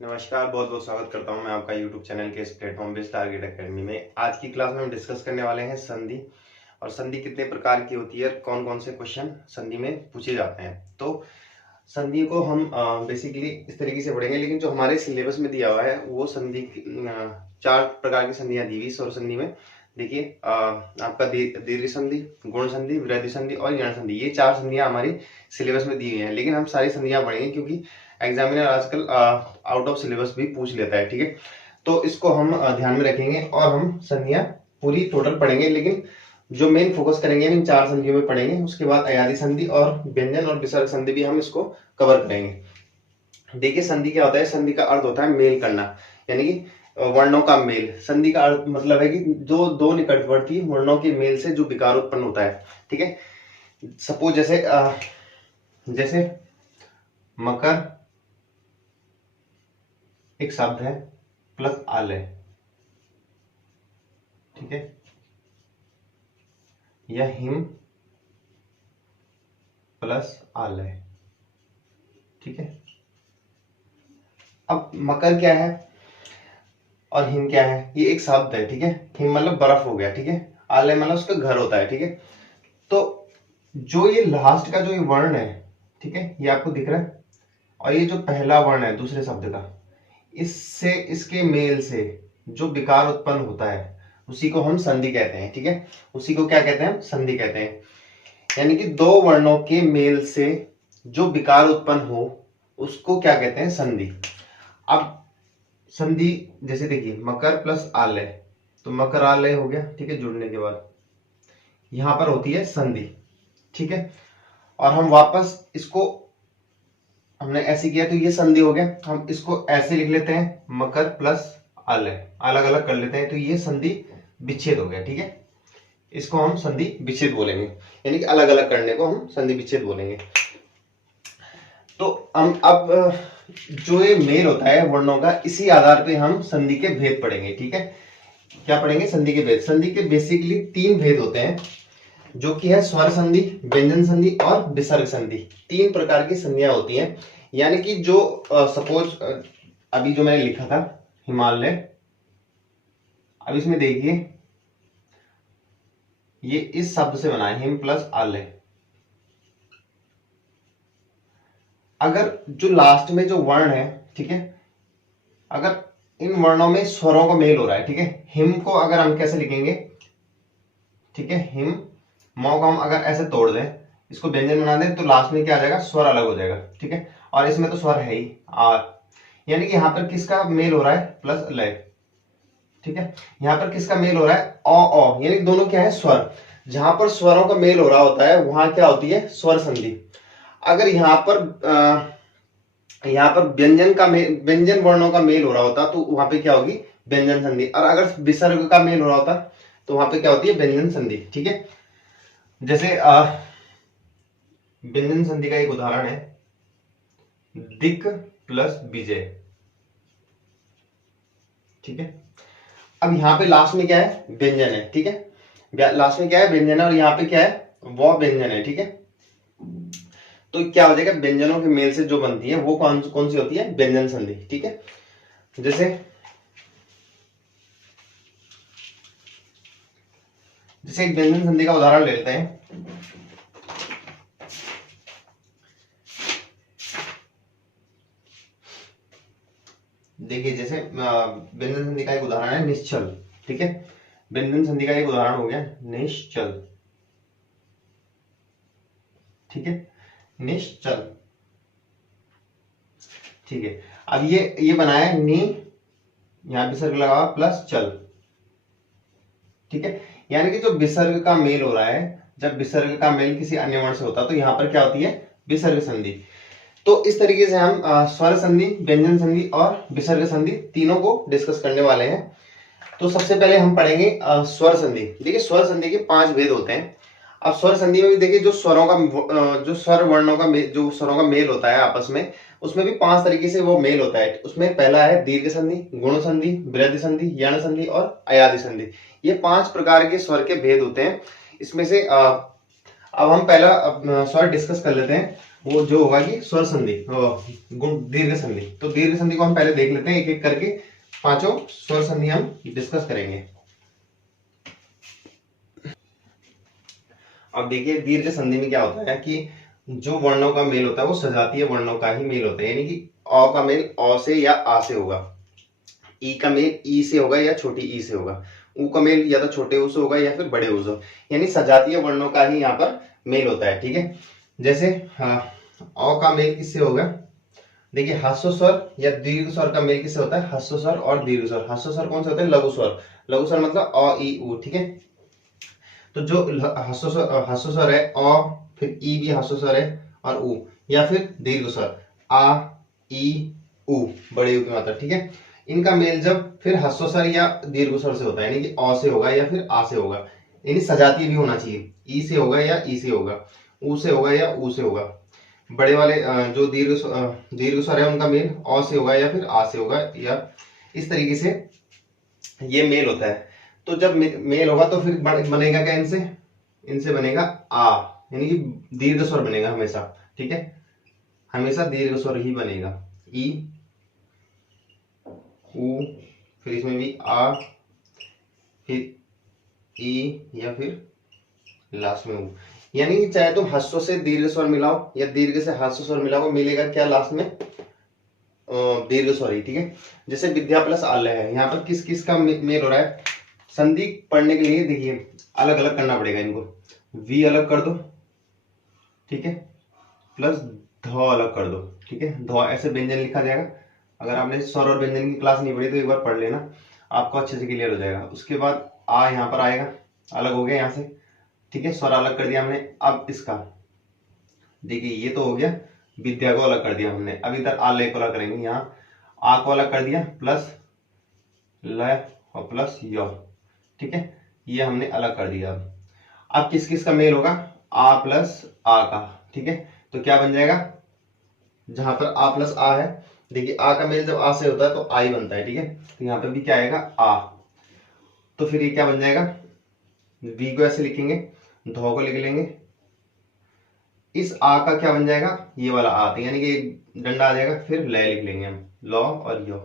नमस्कार, बहुत बहुत स्वागत करता हूं मैं आपका YouTube चैनल के इस प्लेटफॉर्म बेस्ड टारगेट एकेडमी में। आज की क्लास में हम डिस्कस करने वाले हैं संधि और संधि कितने प्रकार की होती है, कौन कौन से क्वेश्चन संधि में पूछे जाते हैं। तो संधि को हम बेसिकली इस तरीके से पढ़ेंगे, लेकिन जो हमारे सिलेबस में दिया हुआ है वो संधि चार प्रकार की संधियां दी हुई स्वर संधि में। देखिए आपका दीर्घ संधि, गुण संधि, वृद्धि संधि और यण संधि, ये चार संधियां हमारी सिलेबस में दी हुई हैं। लेकिन हम सारी संधियां पढ़ेंगे क्योंकि एग्जामिनर आजकल आउट ऑफ सिलेबस भी पूछ लेता है, ठीक है। तो इसको हम ध्यान में रखेंगे और हम संधियां पूरी टोटल पढ़ेंगे, लेकिन जो मेन फोकस करेंगे इन चार संधियों में पढ़ेंगे। उसके बाद अयादी संधि और व्यंजन और विसर्ग संधि भी हम इसको कवर करेंगे। देखिए संधि क्या होता है, संधि का अर्थ होता है मेल करना, यानी कि वर्णों का मेल। संधि का अर्थ मतलब है कि जो दो निकटवर्ती वर्णों के मेल से जो विकार उत्पन्न होता है, ठीक है। सपोज जैसे मकर एक शब्द है प्लस आलय, ठीक है, या हिम प्लस आलय, ठीक है। अब मकर क्या है और हिम क्या है, ये एक शब्द है, ठीक है। हिम मतलब बर्फ हो गया, ठीक है। आलय मतलब उसका घर होता है, ठीक है। तो जो ये लास्ट का जो ये वर्ण है, ठीक है, ये आपको दिख रहा है, और ये जो पहला वर्ण है दूसरे शब्द का, इससे इसके मेल से जो विकार उत्पन्न होता है उसी को हम संधि कहते हैं, ठीक है। उसी को क्या कहते हैं, हम संधि कहते हैं। यानी कि दो वर्णों के मेल से जो विकार उत्पन्न हो उसको क्या कहते हैं, संधि। अब संधि जैसे देखिए मकर प्लस आलय, तो मकर आलय हो गया, ठीक है, जुड़ने के बाद यहां पर होती है संधि, ठीक है। और हम वापस इसको हमने ऐसे किया तो ये संधि हो गया। हम इसको ऐसे लिख लेते हैं मकर प्लस आलय, अलग अलग कर लेते हैं तो ये संधि विच्छेद हो गया, ठीक है। इसको हम संधि विच्छेद बोलेंगे, यानी कि अलग अलग करने को हम संधि विच्छेद बोलेंगे। तो हम अब जो ये मेल होता है वर्णों का, इसी आधार पे हम संधि के भेद पढ़ेंगे, ठीक है। क्या पढ़ेंगे, संधि के भेद। संधि के बेसिकली तीन भेद होते हैं, जो कि है स्वर संधि, व्यंजन संधि और विसर्ग संधि। तीन प्रकार की संधियां होती हैं। यानी कि जो सपोज अभी जो मैंने लिखा था हिमालय, अब इसमें देखिए ये इस शब्द से बना है हिम प्लस आलय। अगर जो लास्ट में जो वर्ण है, ठीक है, अगर इन वर्णों में स्वरों का मेल हो रहा है, ठीक है। हिम को अगर हम कैसे लिखेंगे, ठीक है, हिम मौ को हम अगर ऐसे तोड़ दें, इसको व्यंजन बना दें, तो लास्ट में क्या आ जाएगा, स्वर अलग हो जाएगा, ठीक है। और इसमें तो स्वर है ही आर, यानी कि यहां पर किसका मेल हो रहा है, प्लस लय, ठीक है। यहां पर किसका मेल हो रहा है, ओ, यानी दोनों क्या है, स्वर। जहां पर स्वरों का मेल हो रहा होता है वहां क्या होती है, स्वर संधि। अगर यहाँ पर व्यंजन वर्णों का मेल हो रहा होता तो वहां पे क्या होगी, व्यंजन संधि। और अगर विसर्ग का मेल हो रहा होता तो वहां पे क्या होती है, व्यंजन संधि, ठीक है। जैसे व्यंजन संधि का एक उदाहरण है दिक प्लस विजय, ठीक है। अब यहाँ पे लास्ट में क्या है, व्यंजन है, ठीक है। लास्ट में क्या है, व्यंजन है, और यहाँ पे क्या है, वो व्यंजन है, ठीक है। तो क्या हो जाएगा, व्यंजनों के मेल से जो बनती है वो कौन कौन सी होती है, व्यंजन संधि, ठीक है। जैसे एक व्यंजन संधि का उदाहरण ले लेते हैं। देखिए जैसे व्यंजन संधि का एक उदाहरण है निश्चल, ठीक है। व्यंजन संधि का एक उदाहरण हो गया निश्चल, ठीक है, निश्चल, ठीक है। अब ये बनाया नी, यहां विसर्ग लगा हुआ प्लस चल, ठीक है। यानी कि जो विसर्ग का मेल हो रहा है, जब विसर्ग का मेल किसी अन्य वर्ण से होता है तो यहां पर क्या होती है, विसर्ग संधि। तो इस तरीके से हम स्वर संधि, व्यंजन संधि और विसर्ग संधि तीनों को डिस्कस करने वाले हैं। तो सबसे पहले हम पढ़ेंगे स्वर संधि। देखिए स्वर संधि के 5 भेद होते हैं। अब स्वर संधि में भी देखिए जो स्वरों का जो स्वर वर्णों का जो स्वरों का मेल होता है आपस में, उसमें भी 5 तरीके से वो मेल होता है। उसमें पहला है दीर्घ संधि, गुण संधि, वृद्धि संधि, यण संधि और अयादि संधि। ये 5 प्रकार के स्वर के भेद होते हैं। इसमें से अब हम पहला स्वर डिस्कस कर लेते हैं, वो जो होगा कि स्वर संधि, दीर्घ संधि। तो दीर्घ संधि को हम पहले देख लेते हैं एक एक करके, पांचों स्वर संधि हम डिस्कस करेंगे। अब देखिए दीर्घ संधि में क्या होता है कि जो वर्णों का मेल होता है वो सजातीय वर्णों का ही मेल होता है, यानी कि अ का मेल अ से या आ से होगा, ई का मेल ई से होगा या छोटी ई से होगा, ऊ का मेल या तो छोटे ऊ से होगा या फिर बड़े ऊ से, यानी सजातीय वर्णों का ही यहाँ पर मेल होता है। ठीक है, जैसे अ का मेल किससे होगा, देखिए ह्रस्व स्वर या दीर्घ स्वर का मेल किससे होता है, ह्रस्व स्वर और दीर्घ स्वर। ह्रस्व स्वर कौन से होते हैं, लघु स्वर। लघु स्वर मतलब अ ई ऊ। ठीक है, तो जो ह्रस्व स्वर है अ, फिर ई भी ह्रस्व स्वर है और ऊ, या फिर दीर्घ स्वर आ ई ऊ, बड़े यू की मात्रा। ठीक है, इनका मेल जब फिर ह्रस्व स्वर या दीर्घ स्वर से होता है, यानी कि अ से होगा या फिर आ से होगा, यानी सजातीय भी होना चाहिए, ई से होगा या ई से होगा, ऊ से होगा या ऊ से होगा। बड़े वाले जो दीर्घ स्वर है उनका मेल अ से होगा या फिर आ से होगा, या इस तरीके से ये मेल होता है। तो जब मेल होगा तो फिर बनेगा क्या, इनसे इनसे बनेगा आ, यानी कि दीर्घ स्वर बनेगा हमेशा। ठीक है, हमेशा दीर्घ स्वर ही बनेगा, ई ऊ, फिर इसमें भी आ, फिर ई, या फिर लास्ट में ऊ। यानी कि चाहे तुम ह्रस्व से दीर्घ स्वर मिलाओ या दीर्घ से ह्रस्व स्वर मिलाओ, मिलेगा क्या लास्ट में, दीर्घ स्वर ही। ठीक है, जैसे विद्या प्लस आलय है, यहाँ पर किस किस का मेल हो रहा है, संधि पढ़ने के लिए देखिए अलग अलग करना पड़ेगा इनको, वी अलग कर दो, ठीक है, प्लस ध अलग कर दो। ठीक है, ध ऐसे व्यंजन लिखा जाएगा। अगर आपने स्वर और व्यंजन की क्लास नहीं पढ़ी तो एक बार पढ़ लेना, आपको अच्छे से क्लियर हो जाएगा। उसके बाद आ यहाँ पर आएगा, अलग हो गया यहाँ से। ठीक है, स्वर अलग कर दिया हमने। अब इसका देखिए ये तो हो गया, विद्या को अलग कर दिया हमने। अब इधर आलय को अलग करेंगे, यहाँ आ को अलग कर दिया, प्लस ल और प्लस य। ठीक है, ये हमने अलग कर दिया। अब किस किस का मेल होगा, आ प्लस आ का। ठीक है, तो क्या बन जाएगा, जहां पर आ प्लस आ है, देखिए आ का मेल जब आ से होता है तो आई बनता है। ठीक है, तो यहाँ पे भी क्या आएगा, आ। तो फिर ये क्या बन जाएगा, वी को ऐसे लिखेंगे, धो को लिख लेंगे, इस आ का क्या बन जाएगा, ये वाला आ, तो यानी कि एक डंडा आ जाएगा, फिर लय लिख लेंगे हम, लॉ और यो।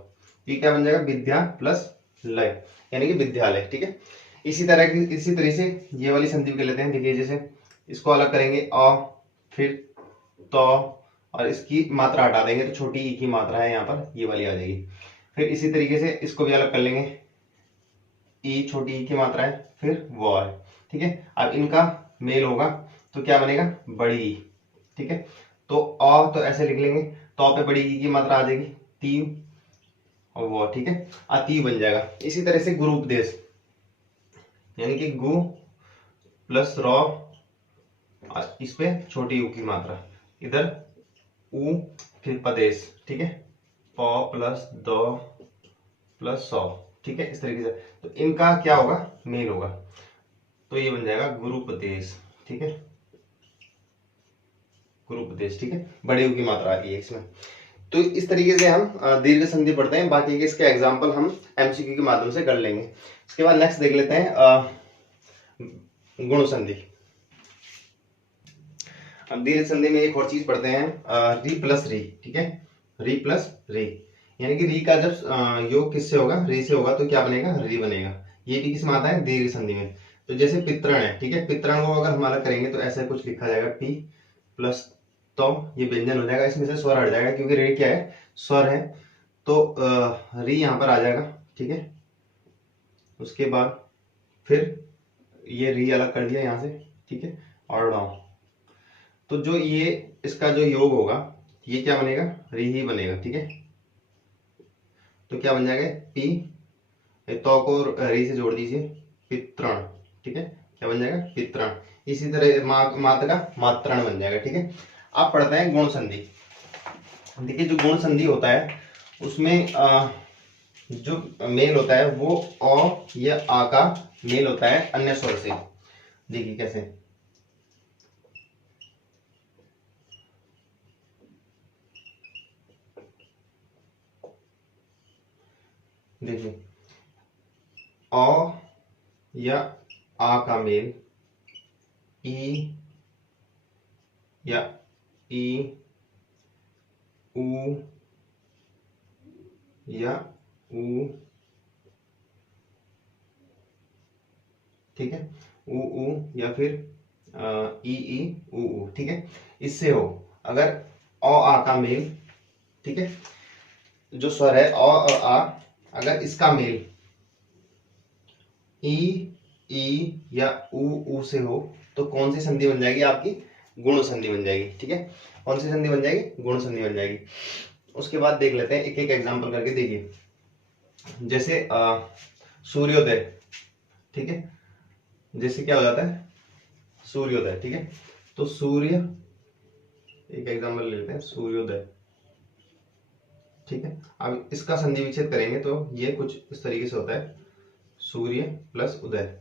ये क्या बन जाएगा, विद्या प्लस लय, यानी कि विद्यालय। ठीक है, इसी तरह से ये वाली संधि कर लेते हैं। देखिए जैसे इसको अलग करेंगे अ, फिर तो, और इसकी मात्रा हटा देंगे तो छोटी ई की मात्रा है यहाँ पर, ये वाली आ जाएगी। फिर इसी तरीके से इसको भी अलग कर लेंगे, ई छोटी ई की मात्रा है, फिर वो है। ठीक है, अब इनका मेल होगा तो क्या बनेगा, बड़ी ई। ठीक है, तो अ तो ऐसे लिख लेंगे, तो पे बड़ी ई की मात्रा आ जाएगी, ती और वो। ठीक है, अति बन जाएगा। इसी तरह से गुरु उपदेश, यानी कि गु प्लस रॉ, इस पे छोटी यू की मात्रा, इधर उ, फिर पदेश। ठीक है, प प्लस द प्लस सौ। ठीक है, इस तरीके से तो इनका क्या होगा, मेल होगा, तो ये बन जाएगा गुरुपदेश। ठीक है, गुरुपदेश। ठीक है, बड़े यू की मात्रा आती है इसमें। तो इस तरीके से हम दीर्घ संधि पढ़ते हैं, बाकी के इसके एग्जाम्पल हम एमसीक्यू के माध्यम से कर लेंगे। इसके बाद नेक्स्ट देख लेते हैं गुण संधि। अब दीर्घ संधि में एक और चीज पढ़ते हैं, री प्लस री। ठीक है, री प्लस री, यानी कि री का जब योग किससे होगा, री से होगा, तो क्या बनेगा, री बनेगा। ये भी किस में आता है, दीर्घ संधि में। तो जैसे पितरण है, ठीक है, पितरण को अगर हम अलग करेंगे तो ऐसे कुछ लिखा जाएगा, पी प्लस तो, ये व्यंजन हो जाएगा, इसमें से स्वर हट जाएगा क्योंकि रे क्या है, स्वर है। तो री यहाँ पर आ जाएगा। ठीक है, उसके बाद फिर ये री अलग कर दिया यहाँ से। ठीक है, और डाउन, तो जो ये इसका जो योग होगा ये क्या बनेगा, री ही बनेगा। ठीक है, तो क्या बन जाएगा, पी, तो को री से जोड़ दीजिए, पितरण। ठीक है, क्या बन जाएगा, पितरण। इसी तरह मात्र का मात्रण बन जाएगा। ठीक है, अब पढ़ते हैं गुण संधि। देखिए जो गुण संधि होता है उसमें जो मेल होता है वो अ या आ का मेल होता है अन्य स्वर से। देखिए कैसे, देखिए अ या आ का मेल ई या ई ऊ या ऊ, ठीक है, ऊ या फिर ई ऊ, ठीक है, इससे हो। अगर अ आ का मेल, ठीक है, जो स्वर है अ और आ, अगर इसका मेल ई या ऊ से हो तो कौन सी संधि बन जाएगी आपकी? गुण संधि बन जाएगी, ठीक है। कौन सी संधि बन जाएगी? गुण संधि बन जाएगी। उसके बाद देख लेते हैं एक एक एग्जांपल करके। देखिए जैसे सूर्योदय, ठीक है, जैसे क्या हो जाता है? सूर्योदय, ठीक है। तो सूर्य, एक एग्जांपल ले लेते हैं, सूर्योदय, ठीक है। अब इसका संधि विच्छेद करेंगे तो ये कुछ इस तरीके से होता है, सूर्य प्लस उदय,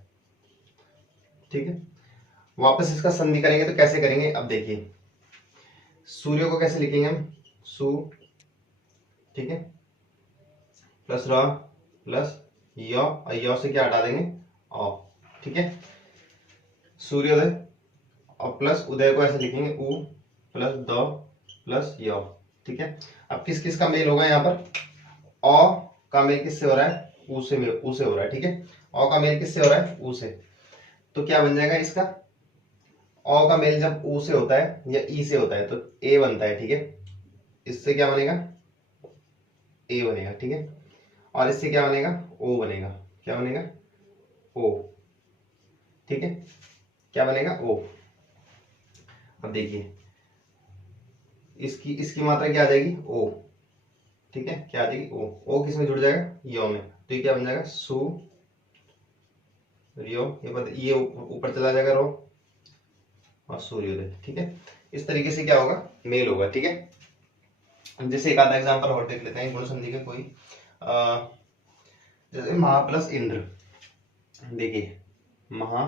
ठीक है। वापस इसका संधि करेंगे तो कैसे करेंगे? अब देखिए सूर्य को कैसे लिखेंगे हम? सु, ठीक है, प्लस र प्लस य, और य से क्या हटा देंगे? अ, ठीक है। सूर्योदय और प्लस उदय को ऐसे लिखेंगे उ प्लस द प्लस य, ठीक है। अब किस किस का मेल होगा यहाँ पर? अ का मेल किससे हो रहा है? उ से, उ से हो रहा है, ठीक है। अ का मेल किससे हो रहा है? उ से। तो क्या बन जाएगा इसका? अ का मेल जब उ से होता है या ई से होता है तो ए बनता है, ठीक है। इससे क्या बनेगा? ए बनेगा, ठीक है। और इससे क्या बनेगा? ओ बनेगा। क्या बनेगा? ओ, ठीक है। क्या बनेगा? ओ। अब देखिए इसकी इसकी मात्रा क्या आ जाएगी? ओ, ठीक है। क्या आ जाएगी? ओ। ओ किस में जुड़ जाएगा? यो में। तो ये क्या बन जाएगा? सु रियो, ये ऊपर चला जाएगा रो, और सूर्योदय, ठीक है। इस तरीके से क्या होगा? मेल होगा, ठीक है। जैसे एक आधा एग्जांपल और देख लेते हैं गुण संधि के कोई। जैसे महा प्लस इंद्र, देखिए महा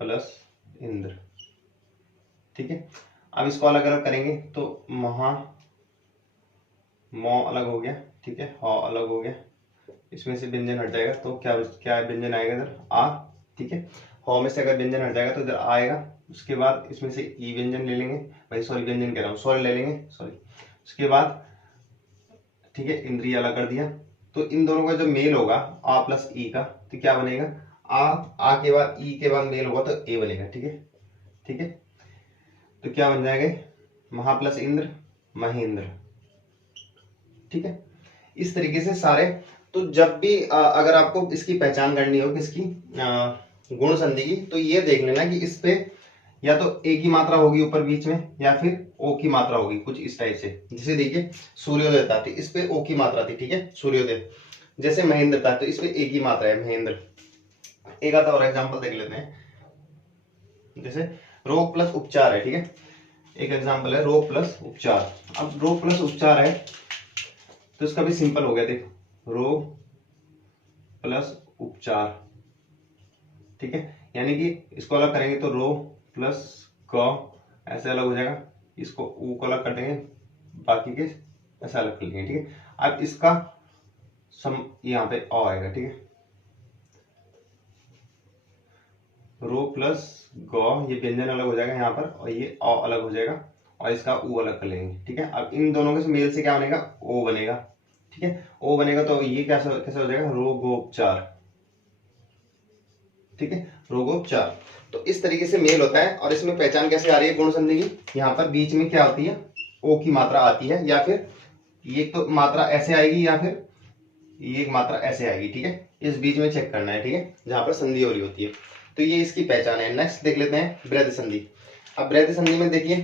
प्लस इंद्र, ठीक है। अब इसको अलग अलग करेंगे तो महा, मो अलग हो गया, ठीक है, ह अलग हो गया, इसमें से व्यंजन हट जाएगा तो क्या क्या व्यंजन आएगा? इधर आ, ठीक है। ह में से अगर व्यंजन हट जाएगा तो इधर आएगा। उसके बाद इसमें से ई व्यंजन ले लेंगे, भाई सॉरी व्यंजन कह रहा हूँ, सॉरी ले लेंगे, सॉरी। उसके बाद ठीक है, इंद्रिय अलग कर दिया। तो इन दोनों का जो मेल होगा आ प्लस ई का, तो क्या बनेगा? आ के बाद ई के बाद मेल होगा तो ए बनेगा, ठीक है, ठीक है। तो क्या बन जाएगा? महा प्लस इंद्र, महेंद्र, ठीक है। इस तरीके से सारे। तो जब भी अगर आपको इसकी पहचान करनी हो किसकी, गुण संधि की, तो ये देख लेना कि इस पे या तो ए की मात्रा होगी ऊपर बीच में या फिर ओ की मात्रा होगी, कुछ इस टाइप से। जैसे देखिए सूर्योदय था तो इस पे ओ की मात्रा थी, ठीक है, सूर्योदय। जैसे महेंद्र था तो इस पे ए की मात्रा है, महेंद्र। एक आधा और एग्जांपल देख लेते हैं। जैसे रोग प्लस उपचार है, ठीक है। एक एग्जांपल है रोग प्लस उपचार। अब रोग प्लस उपचार है तो इसका भी सिंपल हो गया, देखो रोग प्लस उपचार, ठीक है। यानी कि इसको अलग करेंगे तो रो प्लस क ऐसे अलग हो जाएगा, इसको ऊ को अलग कर देंगे, बाकी के ऐसा अलग कर लेंगे, ठीक है। अब इसका सम यहाँ पे अ आएगा, ठीक है, रो प्लस ग, ये व्यंजन अलग हो जाएगा यहाँ पर, और ये अ अलग हो जाएगा, और इसका ऊ अलग कर लेंगे, ठीक है। अब इन दोनों के मेल से क्या बनेगा? ओ बनेगा, ठीक है। ओ बनेगा तो ये कैसे कैसे हो जाएगा? रोगोपचार, ठीक है, रोगोपचार। तो इस तरीके से मेल होता है। और इसमें पहचान कैसे आ रही है गुण संधि की? यहाँ पर बीच में क्या होती है? ओ की मात्रा आती है, या फिर ये तो मात्रा ऐसे आएगी या फिर ये एक मात्रा ऐसे आएगी, ठीक है। इस बीच में चेक करना है, ठीक है, जहां पर संधि हो रही होती है। तो ये इसकी पहचान है। नेक्स्ट देख लेते हैं वृद्ध संधि। अब वृद्ध संधि में देखिए,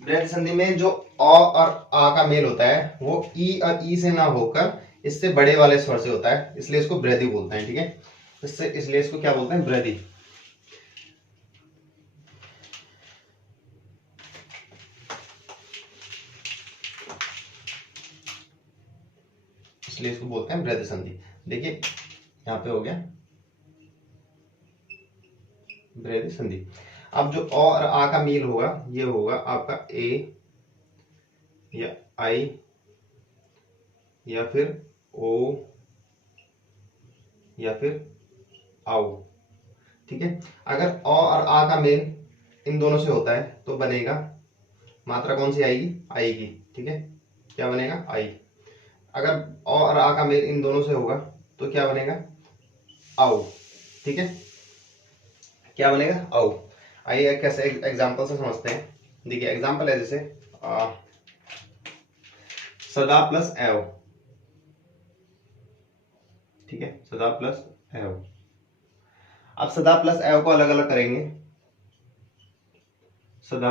वृद्ध संधि में जो अ और आ का मेल होता है वो ई और ई से ना होकर इससे बड़े वाले स्वर से होता है, इसलिए इसको वृद्धि बोलते हैं, ठीक है। इसलिए इसको क्या बोलते हैं? वृद्धि। इसलिए इसको बोलते हैं वृद्ध संधि। देखिए यहाँ पे हो गया वृद्ध संधि। अब जो अ और आ का मेल होगा ये होगा आपका ए या आई या फिर ओ या फिर आओ, ठीक है। अगर अ और आ का मेल इन दोनों से होता है तो बनेगा मात्रा कौन सी आएगी, आई की, ठीक है। क्या बनेगा, आई। अगर और आ का मेल इन दोनों से होगा तो क्या बनेगा, आओ, ठीक है। क्या बनेगा, आओ। आइए कैसे एग्जांपल से समझते हैं। देखिए एग्जांपल है जैसे सदा प्लस एव, ठीक है, सदा प्लस एव। अब सदा प्लस एव को अलग अलग करेंगे, सदा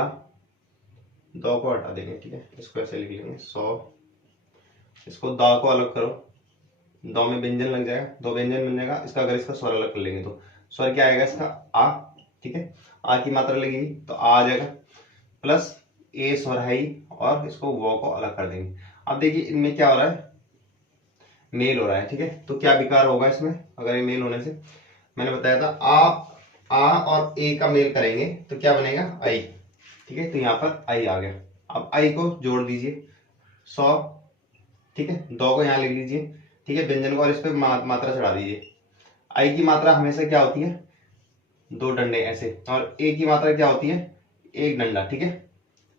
दो को हटा देंगे, ठीक है, इसको ऐसे लिख लेंगे 100, इसको दा को अलग करो, दो में व्यंजन लग जाएगा, दो व्यंजन बन जाएगा इसका। अगर इसका स्वर अलग कर लेंगे तो स्वर क्या आएगा इसका, आ, ठीक है। आ की मात्रा लगेगी तो आ जाएगा, प्लस ए स्वर है ही, और इसको वो को अलग कर देंगे। अब देखिए इनमें क्या हो रहा है, मेल हो रहा है, ठीक है। तो क्या विकार होगा इसमें, अगर ये मेल होने से, मैंने बताया था आ और ए का मेल करेंगे तो क्या बनेगा, आई, ठीक है। तो यहाँ पर आई आ गया। अब आई को जोड़ दीजिए 100, ठीक है, दो को यहाँ लिख लीजिए, ठीक है, व्यंजन को, और इस पे मात्रा चढ़ा दीजिए। आई की मात्रा हमेशा क्या होती है, दो डंडे ऐसे, और ए की मात्रा क्या होती है, एक डंडा, ठीक है,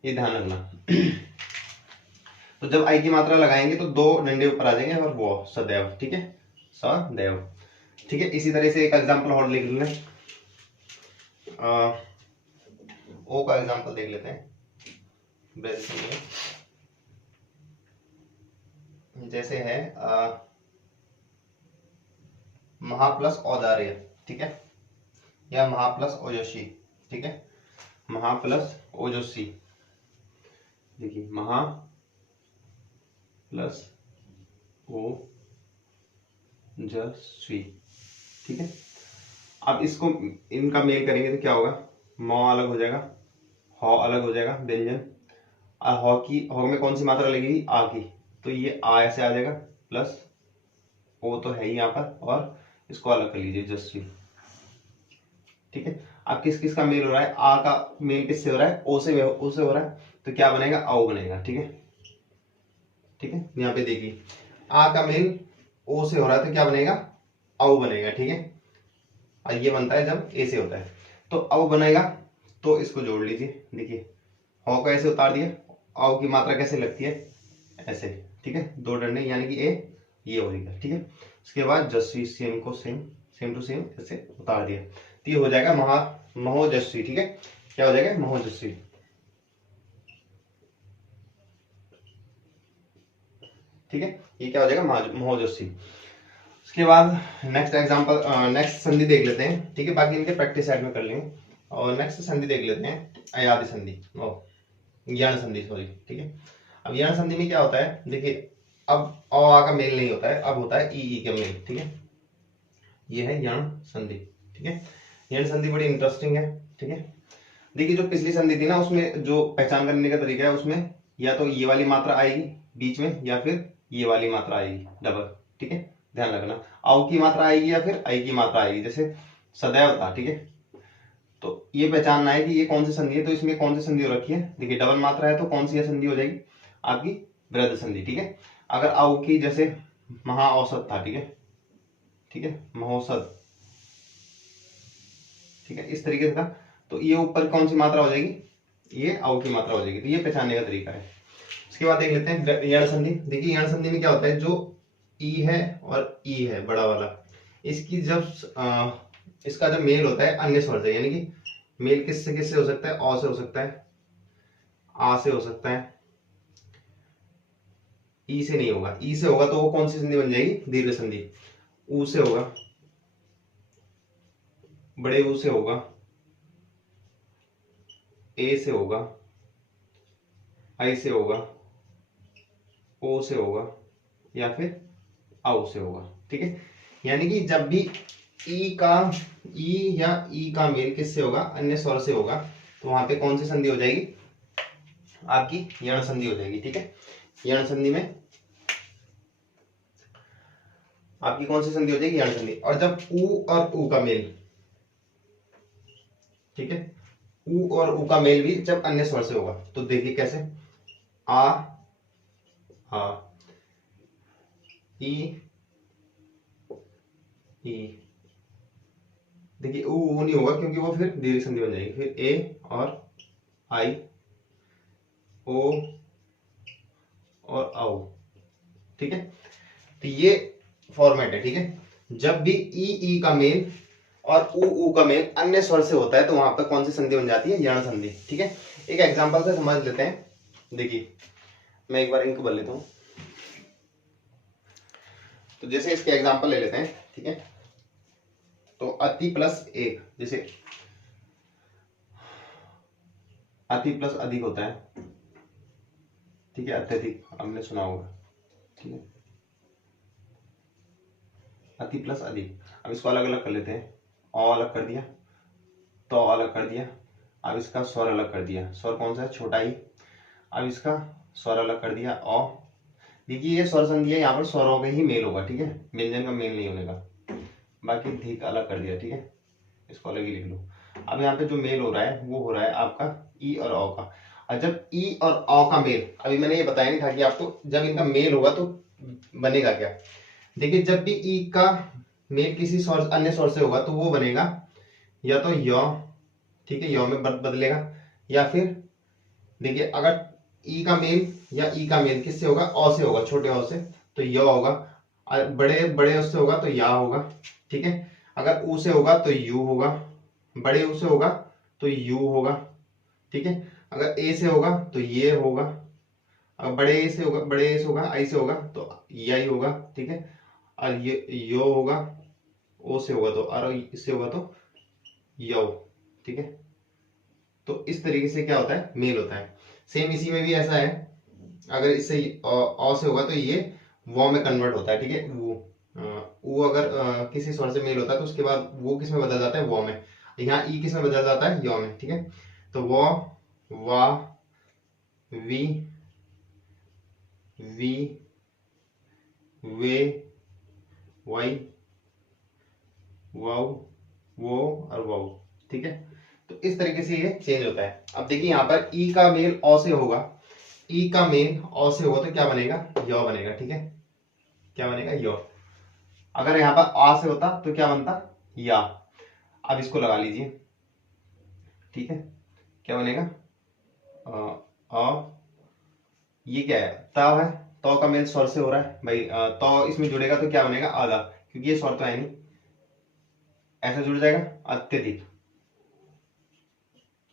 ये ध्यान रखना। तो जब आई की मात्रा लगाएंगे तो दो डंडे ऊपर आ जाएंगे, और वो सदैव, ठीक है, सदैव, ठीक है। इसी तरह से एक एग्जांपल और लिख लें, ओ का एग्जांपल देख लेते हैं। जैसे है महा प्लस औदार्य, ठीक है, या महा प्लस ओजस्वी, ठीक है, महा प्लस ओजस्वी। देखिए महा प्लस ओजस्वी, ठीक है। अब इसको इनका मेल करेंगे तो क्या होगा, मौ अलग हो जाएगा, हौ अलग हो जाएगा व्यंजन, और हौ में कौन सी मात्रा लगेगी, आ की, तो ये आ ऐसे आ जाएगा, प्लस ओ तो है ही यहाँ पर, और इसको अलग कर लीजिए जस्वी, ठीक है। अब किस किस का मेल हो रहा है, आ का मेल किससे हो रहा है, ओ से हो रहा है, तो क्या बनेगा, आओ बनेगा, ठीक है, ठीक है। यहाँ पे देखिए आ का मेल ओ से हो रहा है तो क्या बनेगा, आओ बनेगा, ठीक है। और ये बनता है जब ए से होता है, तो आओ बनेगा। तो इसको जोड़ लीजिए, देखिए हौ को ऐसे उतार दिया, आओ की मात्रा कैसे लगती है, ऐसे, ठीक है, दो डंडे, यानी कि ए ये हो जाएगा, ठीक है। उसके बाद जस्वी, सेम को सेम टू सेम ऐसे उतार दिया, तो ये हो जाएगा महोजस्वी, ठीक है। क्या हो जाएगा, महोजस्वी, ठीक है। ये क्या हो जाएगा, महोजस्वी। उसके बाद नेक्स्ट एग्जांपल, नेक्स्ट संधि देख लेते हैं, ठीक है, बाकी इनके प्रैक्टिस साइड में कर लेंगे। और नेक्स्ट संधि देख लेते हैं, अयादि संधि, ज्ञान संधि, सॉरी, ठीक है। अब ज्ञान संधि में क्या होता है, देखिए अब अ आ का मेल नहीं होता है, अब होता है ई का मेल, ठीक है। ये है ज्ञान संधि, ठीक है। ज्ञान संधि बड़ी इंटरेस्टिंग है, ठीक है। देखिए जो पिछली संधि थी ना, उसमें जो पहचान करने का तरीका है, उसमें या तो ये वाली मात्रा आएगी बीच में, या फिर ये वाली मात्रा आएगी डबल, ठीक है, ध्यान रखना। आओ की मात्रा आएगी या फिर आई की मात्रा आएगी, जैसे सदैव था, ठीक है। तो ये पहचानना है कि ये कौन सी संधि है, तो इसमें कौन सी संधि हो रखी है, देखिए डबल मात्रा है तो कौन सी संधि हो जाएगी, आपकी वृद्ध संधि, ठीक है। अगर आओ की जैसे महा औसत था, ठीक है, ठीक है, महोसत, ठीक है, इस तरीके से था, तो ये ऊपर कौन सी मात्रा हो जाएगी, ये आओ की मात्रा हो जाएगी, तो ये पहचानने का तरीका है। उसके बाद देख लेते हैं यण संधि। देखिए यण संधि में क्या होता है, जो ई है और ई है बड़ा वाला, इसकी जब इसका जब मेल होता है अन्य स्वर से, यानी कि मेल किससे किससे हो सकता है, अ से हो सकता है, आ से हो सकता है, ई से नहीं होगा, ई से होगा तो वो कौन सी संधि बन जाएगी, दीर्घ संधि। ऊ से होगा, बड़े ऊ से होगा, ए से होगा, आई से होगा, ओ से होगा, या फिर आओ से होगा, ठीक है। यानी कि जब भी ई या ई का मेल किससे होगा, अन्य स्वर से होगा, तो वहां पे कौन सी संधि हो जाएगी, आपकी यण संधि हो जाएगी, ठीक है। यण संधि में आपकी कौन सी संधि हो जाएगी, यण संधि। और जब ऊ और ऊ का मेल, ठीक है, ऊ और ऊ का मेल भी जब अन्य स्वर से होगा, तो देखिए कैसे, आ ई ई देखिए वो नहीं होगा क्योंकि वो फिर दीर्घ संधि बन जाएगी। फिर ए और आई, ओ और आओ, ठीक है। तो ये फॉर्मेट है, ठीक है। जब भी ई ई का मेल और उ ऊ का मेल अन्य स्वर से होता है तो वहां पर कौन सी संधि बन जाती है? यण संधि, ठीक है। एक एग्जांपल से समझ लेते हैं। देखिए मैं एक बार इनको भर लेता हूं। तो जैसे इसके एग्जांपल ले लेते हैं, ठीक है। तो अति प्लस एक, जैसे अति प्लस अधिक होता है, ठीक है। अत्यधिक हमने सुना होगा, ठीक है। अति प्लस अधिक। अब इसको अलग अलग कर लेते हैं। अ अलग कर दिया, तो अलग कर दिया। अब इसका स्वर अलग कर दिया। स्वर कौन सा है? छोटा ही। अब इसका स्वर अलग कर दिया अ। देखिए ये स्वर संधि है, यहाँ पर स्वरों का ही मेल होगा, ठीक है। व्यंजन का मेल नहीं होने का। बाकी धिक अलग कर दिया, ठीक है। इसको अलग ही लिख लो। अब यहाँ पे जो मेल हो रहा है वो हो रहा है आपका ई और औ का। और जब ई और औ का मेल, अभी मैंने ये बताया नहीं था कि आपको जब इनका मेल होगा तो बनेगा क्या। देखिए जब भी ई का मेल किसी स्वर अन्य स्वर से होगा तो वो बनेगा या तो य, ठीक है, य में बदलेगा, या फिर देखिए अगर ई का मेल या ई का मेल किससे होगा? अ से होगा, छोटे अ से, तो य होगा। और बड़े बड़े उससे होगा तो या होगा, ठीक है। अगर ऊ से होगा तो यू होगा, बड़े ऊ से होगा तो यू होगा, ठीक है। अगर ए से होगा तो ये होगा, अगर बड़े ए से होगा, बड़े ए से होगा, आई से होगा तो यही होगा, ठीक है। और ये यो होगा, ओ से होगा तो, और इससे होगा तो यो, ठीक है। तो इस तरीके से क्या होता है? मेल होता है। सेम इसी में भी ऐसा है, अगर इससे अ से होगा तो ये वो में कन्वर्ट होता है, ठीक है। वो अगर किसी स्वर से मेल होता है तो उसके बाद वो किस में बदल जाता है? वो में। यहाँ ई किस में बदल जाता है? यो में, ठीक है। तो वो, वा, वी, वी, वे, वाई, वाउ, वो और वाउ, ठीक है। तो इस तरीके से ये चेंज होता है। अब देखिए यहाँ पर ई का मेल अ से होगा, ई का मेल अ से होगा तो क्या बनेगा? य बनेगा, ठीक है। क्या बनेगा? य। अगर यहाँ पर आ से होता तो क्या बनता? या। अब इसको लगा लीजिए, ठीक है। क्या बनेगा? अ, ये क्या है? ताव है, तो का मेल स्वर से हो रहा है भाई। तो इसमें जुड़ेगा तो क्या बनेगा? आधा, क्योंकि ये स्वर तो है नहीं, ऐसा जुड़ जाएगा अत्यधिक,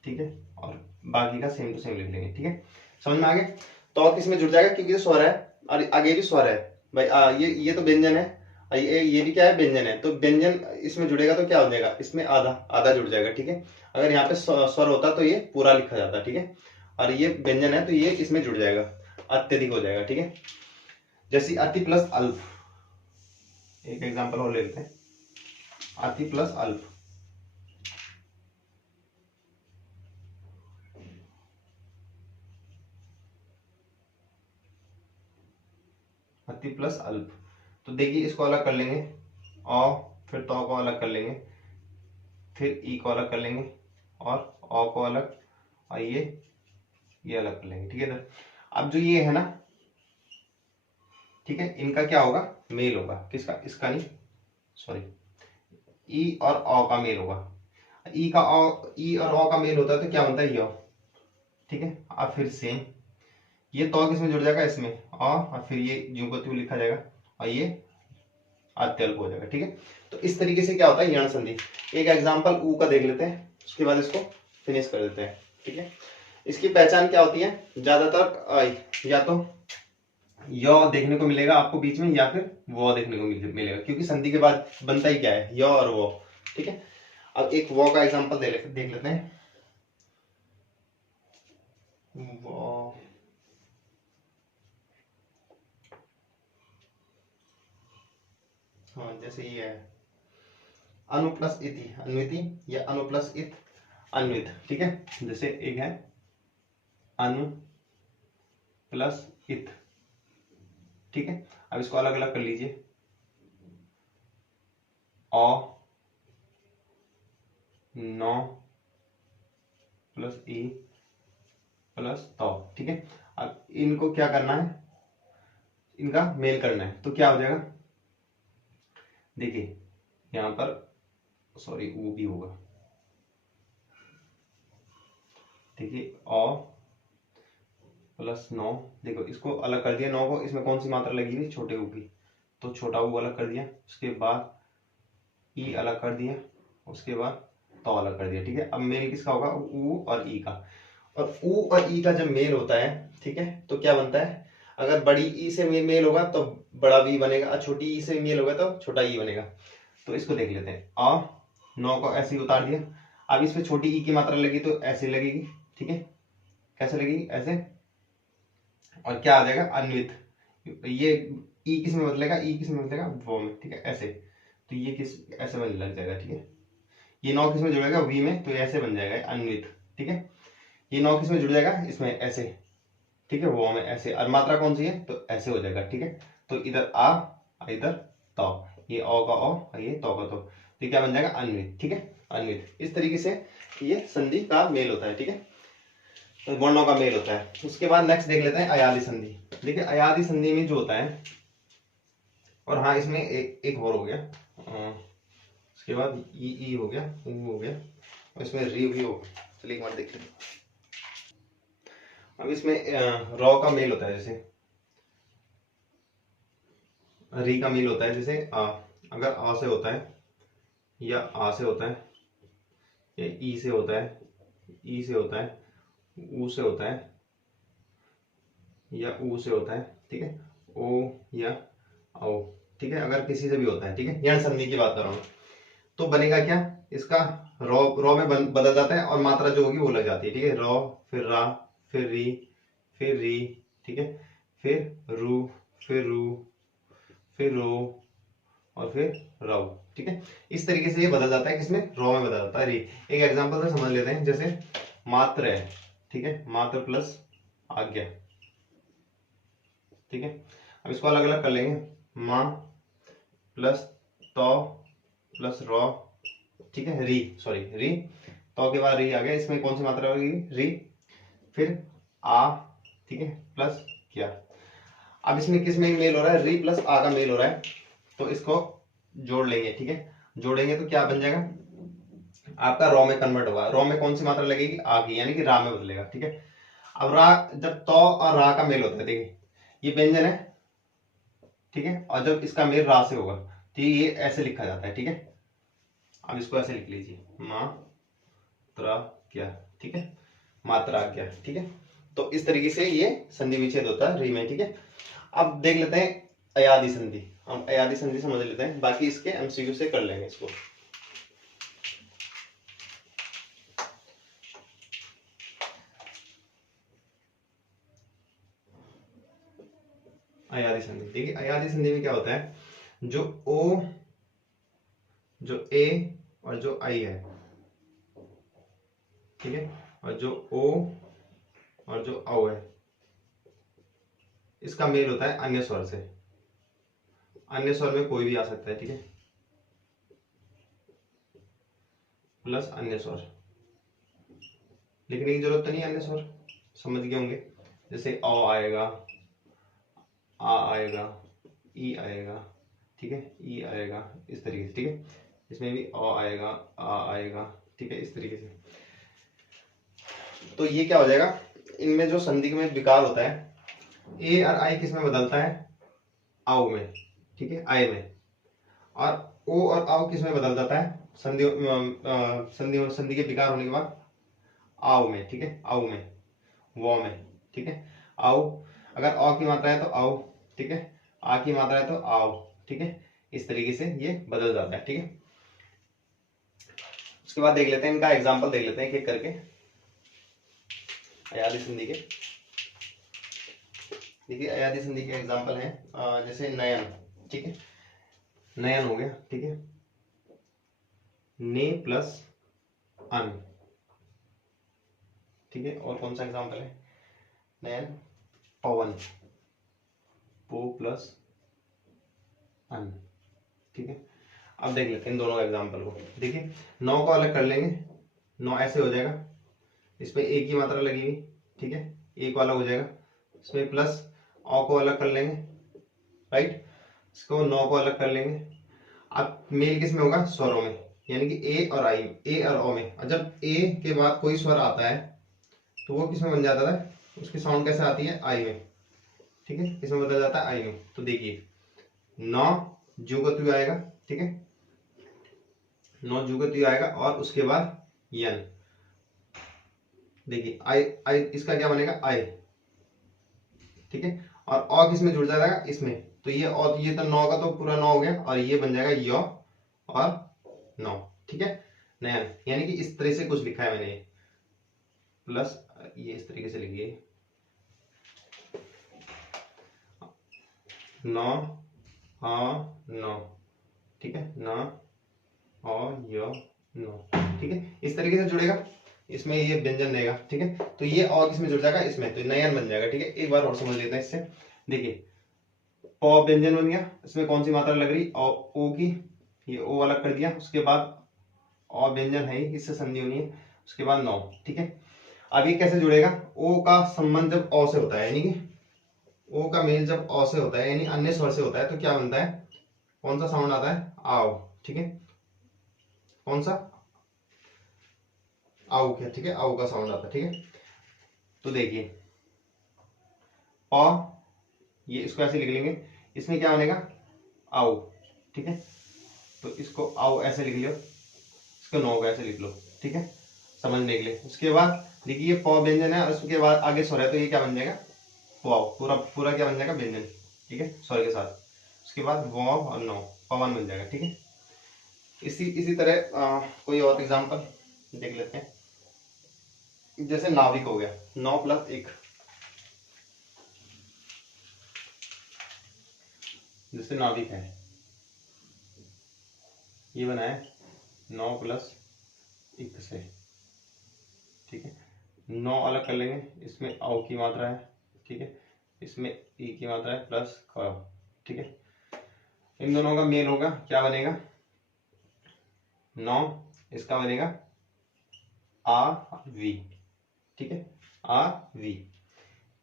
ठीक है। और बाकी का सेम टू सेम लिख लेंगे, ठीक है। समझ में आ गया? तो किस में जुड़ जाएगा? क्योंकि ये स्वर है और आगे भी स्वर है भाई। ये तो व्यंजन है, और ये भी क्या है? व्यंजन है। तो व्यंजन इसमें जुड़ेगा तो क्या हो जाएगा? इसमें आधा आधा जुड़ जाएगा, ठीक है। अगर यहाँ पे स्वर होता तो ये पूरा लिखा जाता, ठीक है। और ये व्यंजन है तो ये इसमें जुड़ जाएगा, अत्यधिक हो जाएगा, ठीक है। जैसे अति प्लस अल्प, एक एग्जांपल और ले लेते हैं। अति प्लस अल्प, अति प्लस अल्प। तो देखिए इसको अलग कर लेंगे, अ, फिर तो को अलग कर लेंगे, फिर ई को अलग कर लेंगे, और अ को अलग, और ये अलग कर लेंगे, ठीक है। अब जो ये है ना, ठीक है, इनका क्या होगा? मेल होगा। किसका? इसका नहीं, सॉरी, ई और अ का मेल होगा। ई का ई और अ का मेल होता है तो क्या बनता है? य, ठीक है। अब फिर सेम ये तो किसमें जुड़ जाएगा? इसमें और फिर ये ज्यों को त्यों लिखा जाएगा, और ये अत्यल्प हो जाएगा, ठीक है। तो इस तरीके से क्या होता है? यण संधि। एक एग्जांपल ऊ का देख लेते हैं, उसके बाद इसको फिनिश कर देते हैं, ठीक है। इसकी पहचान क्या होती है? ज्यादातर या तो य देखने को मिलेगा आपको बीच में, या फिर वो देखने को मिलेगा, क्योंकि संधि के बाद बनता ही क्या है? य और वो, ठीक है। अब एक वो का एग्जांपल देख लेते हैं। वो, हाँ, जैसे ये है अनु प्लस इति, अन्विति, या अनु प्लस इत, अन्वित, ठीक है। जैसे एक है अनु प्लस इत, ठीक है। अब इसको अलग अलग कर लीजिए। अ, नौ प्लस ई प्लस तो, ठीक है। अब इनको क्या करना है? इनका मेल करना है, तो क्या हो जाएगा? देखिए यहाँ पर सॉरी ऊ भी होगा, देखिए अ प्लस 9, देखो इसको अलग कर दिया 9 को, इसमें कौन सी मात्रा लगी हुई, छोटे ऊ की, तो छोटा ऊ अलग कर दिया, उसके बाद ई अलग कर दिया, उसके बाद तो अलग कर दिया, ठीक है। अब मेल किसका होगा, ऊ और ई का, और ऊ और ई का जब मेल होता है, ठीक है, तो क्या बनता है, अगर बड़ी ई से मेल होगा तो बड़ा वी बनेगा, और छोटी ई से मेल होगा तो छोटा ई बनेगा। तो इसको देख लेते हैं, आ 9 को ऐसे ही उतार दिया, अब इसमें छोटी ई की मात्रा लगी तो ऐसे लगेगी, ठीक है, कैसे लगेगी, ऐसे, और क्या आ जाएगा, अन्वित, ये ई किस में बदलेगा, ई किस में बदलेगा, वो में, ठीक है, ऐसे, तो ये किस ऐसे बनने लग जाएगा, ठीक है। ये 9 किस में जुड़ेगा, वी में, तो ऐसे बन जाएगा अन्वित, ठीक है। ये 9 किस में जुड़ जाएगा, इसमें ऐसे, ठीक है, वो में ऐसे, और मात्रा कौन सी है, तो ऐसे हो जाएगा, ठीक है। तो इधर आ, इधर तो, ये ओ का ओ, ये तो का तो ये क्या बन जाएगा, अन्वित, ठीक है, अन्वित। इस तरीके से ये संधि का मेल होता है, ठीक है, तो वर्णों का मेल होता है। उसके बाद नेक्स्ट देख लेते हैं अयादी संधि। देखिए अयादी संधि में जो होता है, और हाँ इसमें एक और हो गया, उसके बाद ई हो गया, ऊ हो गया, और इसमें री भी होगा, चलिए एक बार देख लेते हैं। अब इसमें रॉ का मेल होता है, जैसे री का मेल होता है, जैसे अगर आ से होता है, या आ से होता है, या ई से होता है, ई से होता है, ऊ से होता है, या ऊ से होता है, ठीक है, ओ या औ, ठीक है, अगर किसी से भी होता है, ठीक है, यण संधि की बात कर रहा हूँ, तो बनेगा क्या, इसका रॉ रॉ में बदल जाता है, और मात्रा जो होगी वो लग जाती है, ठीक है, रॉ, फिर रा, फिर री, फिर री, ठीक है, फिर रू, फिर रू, फिर रो, और फिर रव, ठीक है। इस तरीके से ये बदल जाता है, किसमें, रॉ में बदल जाता है, री। एक एग्जांपल से समझ लेते हैं, जैसे मात्र है, ठीक है, मात्र प्लस आज्ञा, ठीक है। अब इसको अलग अलग कर लेंगे, माँ प्लस तो प्लस रॉ, ठीक है, री, सॉरी री, तो के बाद री आ गया, इसमें कौन सी मात्रा होगी, री, फिर आ, ठीक है, प्लस क्या। अब इसमें किस में मेल हो रहा है, री प्लस आ का मेल हो रहा है, तो इसको जोड़ लेंगे, ठीक है, जोड़ेंगे तो क्या बन जाएगा, आपका रॉ में कन्वर्ट होगा, रॉ में कौन सी मात्रा लगेगी, आ की, यानी कि रा में बदलेगा, ठीक है। अब रा, जब तो और रा का मेल होता है, देखिए ये व्यंजन है, ठीक है, और जब इसका मेल रा से होगा तो ये ऐसे लिखा जाता है, ठीक है। अब इसको ऐसे लिख लीजिए, मात्रा क्या, ठीक है, मात्रा क्या, ठीक है। तो इस तरीके से ये संधि विच्छेद होता है री में, ठीक है। अब देख लेते हैं अयादी संधि, हम अयादी संधि समझ लेते हैं, बाकी इसके एमसीक्यू से कर लेंगे इसको। अयादी संधि, देखिए अयादी संधि में क्या होता है, जो ओ, जो ए और जो आई है, ठीक है, और जो ओ और जो औ है, इसका मेल होता है अन्य स्वर से, अन्य स्वर में कोई भी आ सकता है, ठीक है, प्लस अन्य स्वर, लिखने की जरूरत तो नहीं, अन्य स्वर समझ गए होंगे, जैसे अ आएगा, आ आएगा, ई आएगा, ठीक है, ई आएगा, इस तरीके से, ठीक है, इसमें भी अ आएगा, आ आएगा, ठीक है, इस तरीके से। तो ये क्या हो जाएगा, इनमें जो संधि में विकार होता है, ए और आई किस में बदलता है, आओ में, ठीक है, आय में, और ओ और आओ किस में बदल जाता है, संधि के विकार होने के बाद आओ में, ठीक है, आओ में, वो में, ठीक है, आओ, अगर औ की मात्रा है तो आओ, ठीक है, आ की मात्रा है तो आओ, ठीक है, इस तरीके से ये बदल जाता है, ठीक है। उसके बाद देख लेते हैं, इनका एग्जांपल देख लेते हैं एक एक करके अयादी संधि के। देखिए अयादी संधि के एग्जांपल हैं, जैसे नयन, ठीक है, नयन हो गया, ठीक है, ने प्लस अन, ठीक है, और कौन सा एग्जांपल है, नयन पवन, पो प्लस अन, ठीक है। अब देख लेते हैं इन दोनों का एग्जांपल को, देखिए 9 को अलग कर लेंगे, 9 ऐसे हो जाएगा, इसमें एक की मात्रा लगेगी, ठीक है, एक वाला हो जाएगा, इसमें प्लस औ को अलग कर लेंगे, राइट, इसको 9 को अलग कर लेंगे। अब मेल किस में होगा, स्वरों में, यानी कि ए और आई, ए और ओ में। और जब ए के बाद कोई स्वर आता है तो वो किस में बन जाता है, उसकी साउंड कैसे आती है, आई में, ठीक है, किसमें बदल जाता है, आई में। तो देखिए नौ जू का तू आएगा, ठीक है, नौ जू का तू आएगा और उसके बाद यन, देखिए आई आई इसका क्या बनेगा, आई, ठीक है। और औ किस में जुड़ जाएगा, इसमें, तो ये और ये तो नौ का तो पूरा नौ हो गया और ये बन जाएगा यो और नौ, ठीक है। नयन, यानी कि इस तरह से कुछ लिखा है मैंने, प्लस ये इस तरीके से लिखिए, नौ नौ, ठीक है, न और यो नौ, ठीक है, इस तरीके से जुड़ेगा, इसमें ये व्यंजन रहेगा, ठीक है। तो ये और किसमें जुड़ जाएगा, इसमें, तो नयन बन जाएगा, ठीक है। एक बार और समझ लेते हैं इससे, देखिए प व्यंजन बन गया, इसमें कौन सी मात्रा लग रही, ओ की, ये ओ अलग कर दिया, उसके बाद और व्यंजन है इससे संधि होनी है, उसके बाद नौ, ठीक है। अब ये कैसे जुड़ेगा, ओ का संबंध जब ओ से होता है, यानी कि ओ का मेल जब ओ से होता है, यानी अन्य स्वर से होता है, तो क्या बनता है, कौन सा साउंड आता है, आओ, ठीक है, कौन सा, आओ क्या, ठीक है, आओ का साउंड आता है, ठीक है। तो देखिए प, ये इसको ऐसे लिख लेंगे, इसमें क्या बनेगा, आओ, ठीक है, तो इसको आओ ऐसे लिख लो, इसको नौ को ऐसे लिख लो, ठीक है, समझने के लिए। उसके बाद देखिए ये प व्यंजन है और उसके बाद आगे स्वर है, तो ये क्या बन जाएगा, वाव, पूरा पूरा क्या बन जाएगा, व्यंजन, ठीक है, स्वर के साथ। उसके बाद वाव और नौ, पवन बन जाएगा, ठीक है। इसी तरह कोई और एग्जांपल देख लेते हैं, जैसे नाविक हो गया, 9+1, जैसे नाविक है, ये बना है 9+1 से, ठीक है। 9 अलग कर लेंगे, इसमें औ की मात्रा है, ठीक है, इसमें ई की मात्रा है प्लस क, ठीक है। इन दोनों का मेल होगा, क्या बनेगा, 9, इसका बनेगा आ वी, ठीक है, आ वी,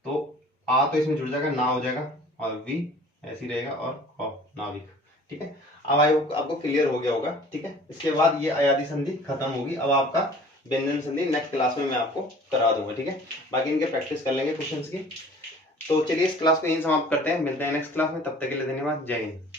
तो आ तो इसमें जुड़ जाएगा, ना हो जाएगा, और वी ऐसे ही रहेगा, और नाविक, ठीक है। अब आपको क्लियर हो गया होगा, ठीक है। इसके बाद ये अयादी संधि खत्म होगी, अब आपका व्यंजन संधि नेक्स्ट क्लास में मैं आपको करा दूंगा, ठीक है। बाकी इनके प्रैक्टिस कर लेंगे क्वेश्चंस की। तो चलिए इस क्लास को यहीं समाप्त करते हैं, मिलते हैं नेक्स्ट क्लास में, तब तक के लिए धन्यवाद, जय हिंद।